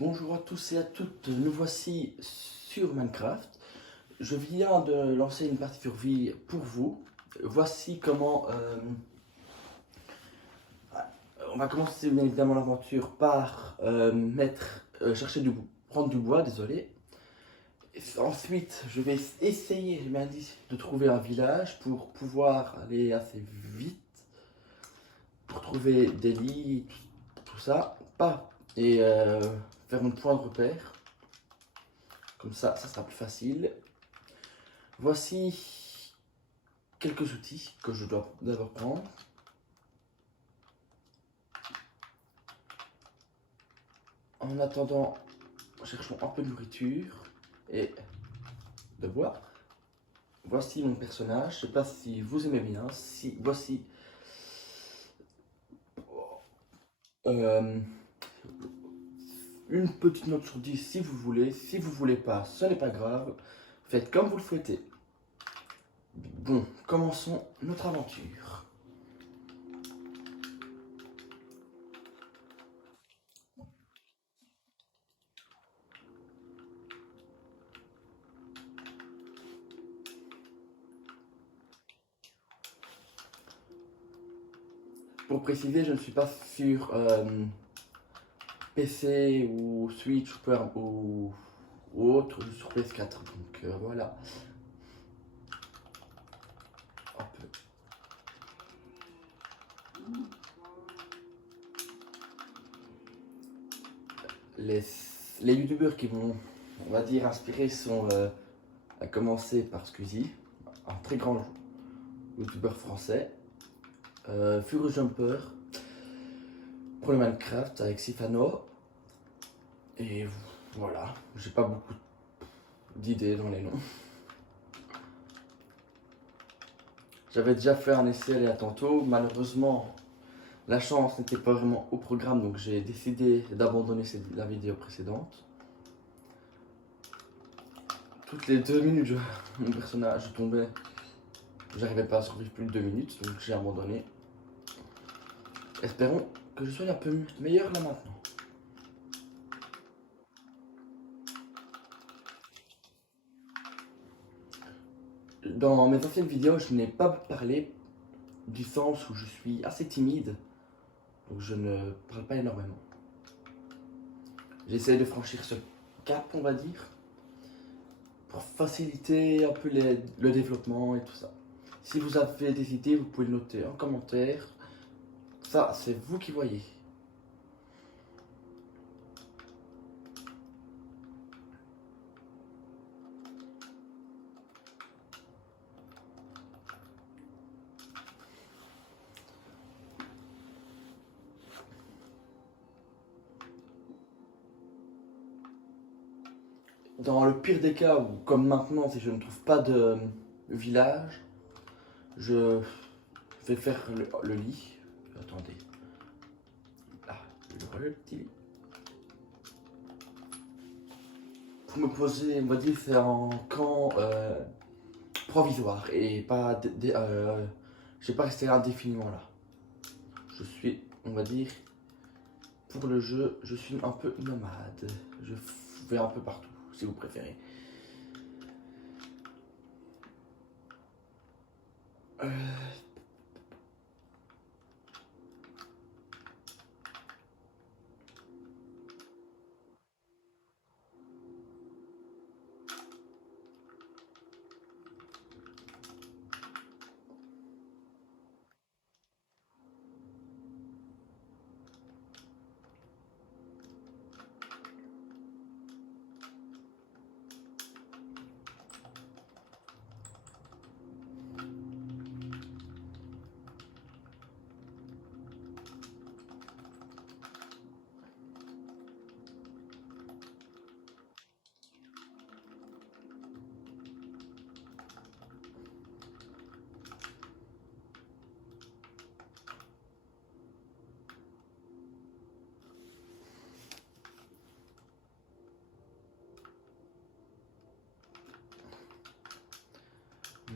Bonjour à tous et à toutes, nous voici sur Minecraft. Je viens de lancer une partie survie pour vous. Voici comment... on va commencer bien évidemment l'aventure par chercher prendre du bois, désolé. Ensuite, je vais essayer, j'ai bien dit, de trouver un village pour pouvoir aller assez vite, pour trouver des lits, tout ça. Pas, et faire un point de repère. Comme ça sera plus facile. Voici quelques outils que je dois d'abord prendre. En attendant, cherchons un peu de nourriture et de boire. Voici mon personnage. Je ne sais pas si vous aimez bien. Voici euh, une petite note sur 10 si vous voulez. Si vous voulez pas, ce n'est pas grave. Faites comme vous le souhaitez. Bon, commençons notre aventure. Pour préciser, je ne suis pas sur PC ou Switch ou autre sur PS4. Donc voilà. Un peu. Les, les youtubeurs qui vont, on va dire, inspirer sont à commencer par Squeezie, un très grand youtubeur français. Furious Jumper pour le Minecraft avec Sifano. Et voilà, j'ai pas beaucoup d'idées dans les noms. J'avais déjà fait un essai il y a tantôt, malheureusement la chance n'était pas vraiment au programme, donc j'ai décidé d'abandonner la vidéo précédente. Toutes les 2 minutes, mon personnage tombait, j'arrivais pas à survivre plus de 2 minutes, donc j'ai abandonné. Espérons que je sois un peu meilleur là maintenant. Dans mes anciennes vidéos, je n'ai pas parlé du sens où je suis assez timide, donc je ne parle pas énormément. J'essaie de franchir ce cap, on va dire, pour faciliter un peu le développement et tout ça. Si vous avez des idées, vous pouvez le noter en commentaire. Ça, c'est vous qui voyez. Dans le pire des cas, ou comme maintenant, si je ne trouve pas de village, je vais faire le lit. Attendez. Ah, le petit lit. Pour me poser, on va dire, c'est un camp provisoire et pas. Je vais pas rester indéfiniment là. Je suis, on va dire, pour le jeu, je suis un peu nomade. Je vais un peu partout, si vous préférez. Euh,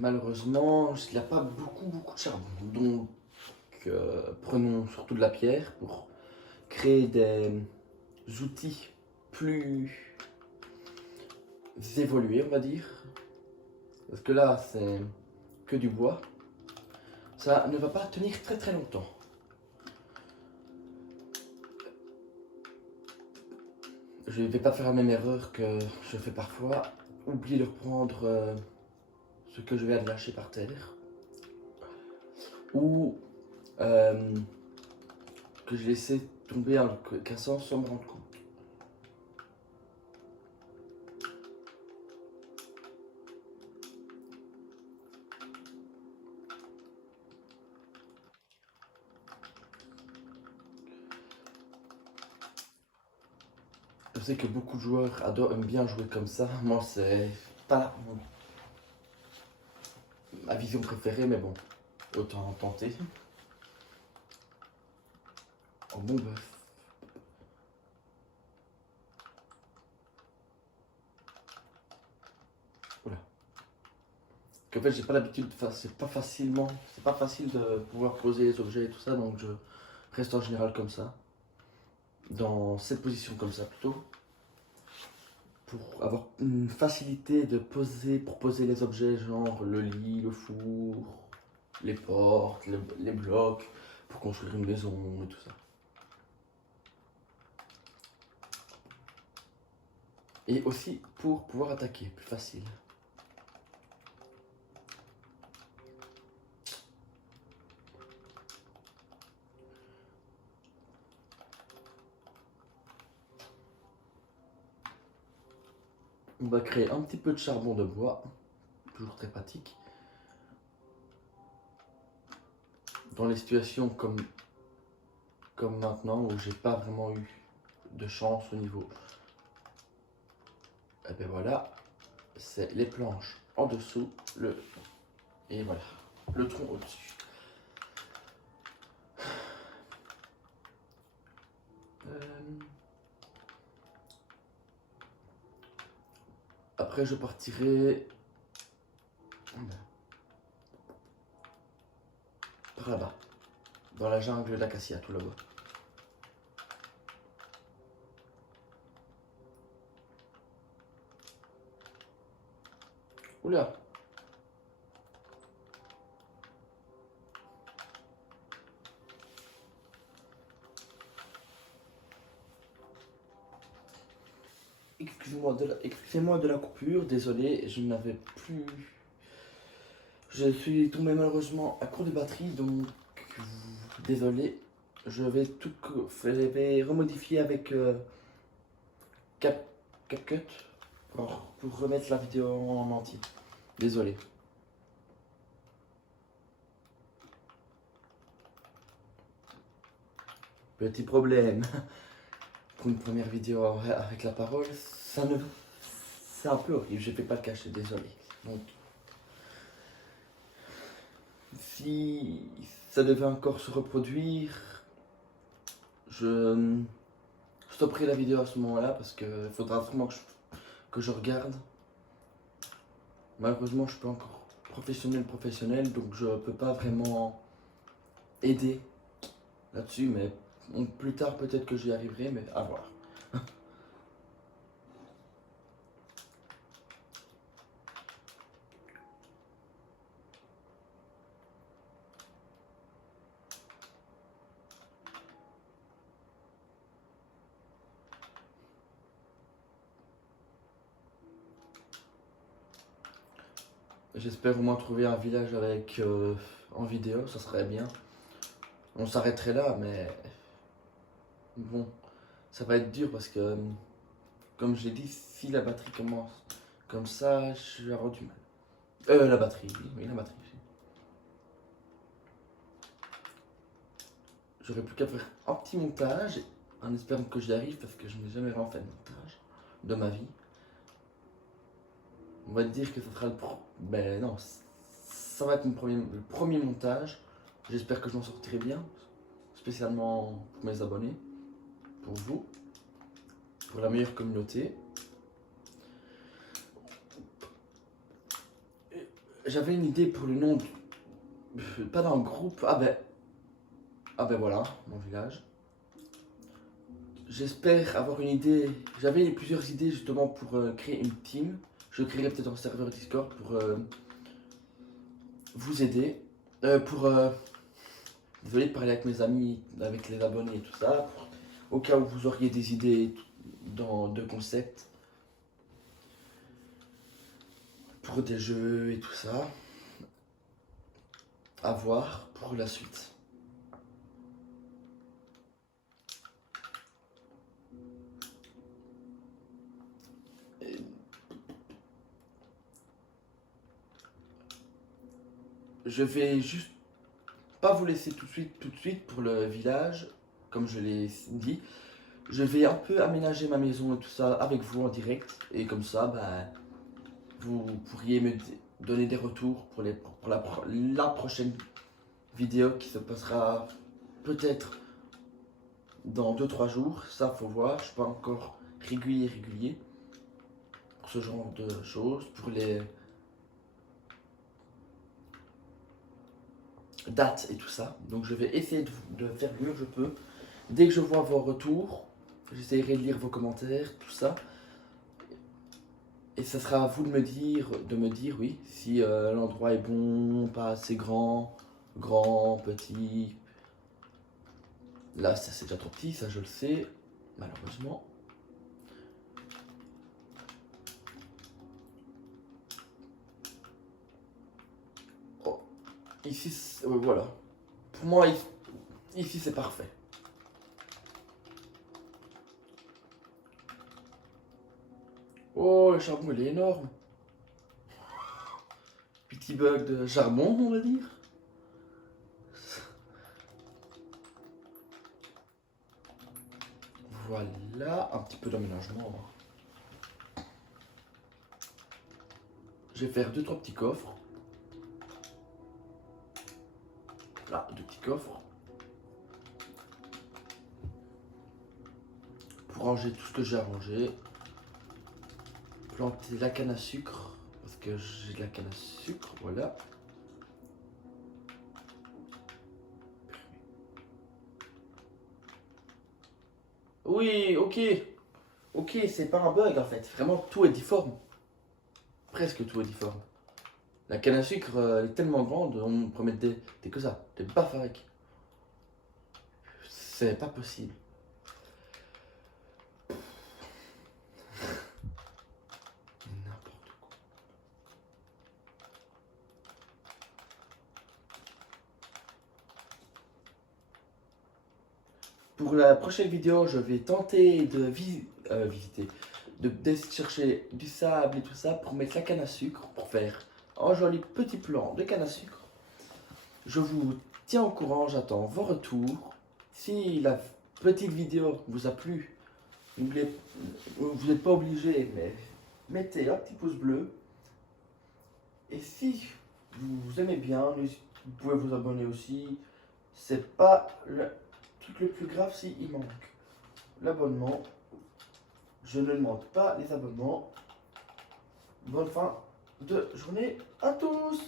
Malheureusement, il n'y a pas beaucoup de charbon. Donc, prenons surtout de la pierre pour créer des outils plus évolué, on va dire. Parce que là, c'est que du bois. Ça ne va pas tenir très très longtemps. Je ne vais pas faire la même erreur que je fais parfois. Oublier de reprendre ce que je vais lâcher par terre. Ou que je laissais tomber en le cassant sans me rendre compte. Je sais que beaucoup de joueurs aiment bien jouer comme ça. Moi, c'est pas ma vision préférée, mais bon, autant tenter. Oh bon bœuf. Oula. En fait, j'ai pas l'habitude, enfin, c'est pas facile de pouvoir poser les objets et tout ça, donc je reste en général comme ça. Dans cette position comme ça plutôt. Pour avoir une facilité de poser, pour poser les objets, genre le lit, le four, les portes, les blocs, pour construire une maison et tout ça. Et aussi pour pouvoir attaquer, plus facile. On va créer un petit peu de charbon de bois, toujours très pratique. Dans les situations comme maintenant où j'ai pas vraiment eu de chance au niveau. Et ben voilà, c'est les planches en dessous, et voilà, le tronc au-dessus. Après je partirai par là-bas, dans la jungle d'acacia tout là-bas. Oula. Excusez-moi de la coupure, désolé, je n'avais plus. Je suis tombé malheureusement à court de batterie, donc désolé. Je vais remodifier avec CapCut pour remettre la vidéo en entier. Désolé. Petit problème. Pour une première vidéo avec la parole, c'est un peu horrible, je ne vais pas le cacher, désolé. Donc, si ça devait encore se reproduire, je stopperai la vidéo à ce moment-là parce qu'il faudra vraiment que je regarde. Malheureusement, je suis pas encore professionnel, donc je peux pas vraiment aider là-dessus, mais plus tard peut-être que j'y arriverai, mais à voir. J'espère au moins trouver un village avec en vidéo, ça serait bien. On s'arrêterait là, mais bon, ça va être dur parce que, comme je l'ai dit, si la batterie commence comme ça, je vais avoir du mal. La batterie, oui, la batterie. J'aurais plus qu'à faire un petit montage, en espérant que j'y arrive, parce que je n'ai jamais vraiment fait de montage de ma vie. On va dire que ça sera ben non, ça va être le premier montage. J'espère que je m'en sortirai bien, spécialement pour mes abonnés, pour vous, pour la meilleure communauté. J'avais une idée pour le nom, pas d'un groupe, ah ben voilà, mon village. j'espère avoir une idée. J'avais plusieurs idées justement pour créer une team. Je créerai peut-être un serveur Discord pour vous aider. Désolé de parler avec mes amis, avec les abonnés et tout ça. Au cas où vous auriez des idées de concepts pour des jeux et tout ça. À voir pour la suite. Je vais juste pas vous laisser tout de suite pour le village, comme je l'ai dit. Je vais un peu aménager ma maison et tout ça avec vous en direct. Et comme ça, bah, vous pourriez me donner des retours pour la prochaine vidéo qui se passera peut-être dans 2-3 jours. Ça, faut voir. Je suis pas encore régulier pour ce genre de choses. Pour les dates et tout ça. Donc je vais essayer de faire le mieux que je peux. Dès que je vois vos retours, j'essaierai de lire vos commentaires, tout ça. Et ça sera à vous de me dire oui, si l'endroit est bon, pas assez grand, petit. Là, ça c'est déjà trop petit, ça je le sais, malheureusement. Oh, ici, voilà. Pour moi, ici c'est parfait. Oh, le charbon il est énorme. Petit bug de charbon, on va dire. Voilà, un petit peu d'aménagement. Je vais faire 2-3 petits coffres. Là, 2 petits coffres. Pour ranger tout ce que j'ai à ranger. Planter la canne à sucre. Parce que j'ai de la canne à sucre, voilà. Oui, ok. Ok, c'est pas un bug en fait. Vraiment, tout est difforme. Presque tout est difforme. La canne à sucre est tellement grande, on peut mettre des que ça, des baffes avec. C'est pas possible. N'importe quoi. Pour la prochaine vidéo, je vais tenter de visiter, de chercher du sable et tout ça pour mettre la canne à sucre, pour faire un joli petit plan de canne à sucre. Je vous tiens au courant, j'attends vos retours. Si la petite vidéo vous a plu, n'oubliez, vous n'êtes pas obligé, mais mettez un petit pouce bleu. Et si vous aimez bien, vous pouvez vous abonner aussi. C'est pas le truc le plus grave si il manque l'abonnement. Je ne demande pas les abonnements. Bonne fin de journée à tous!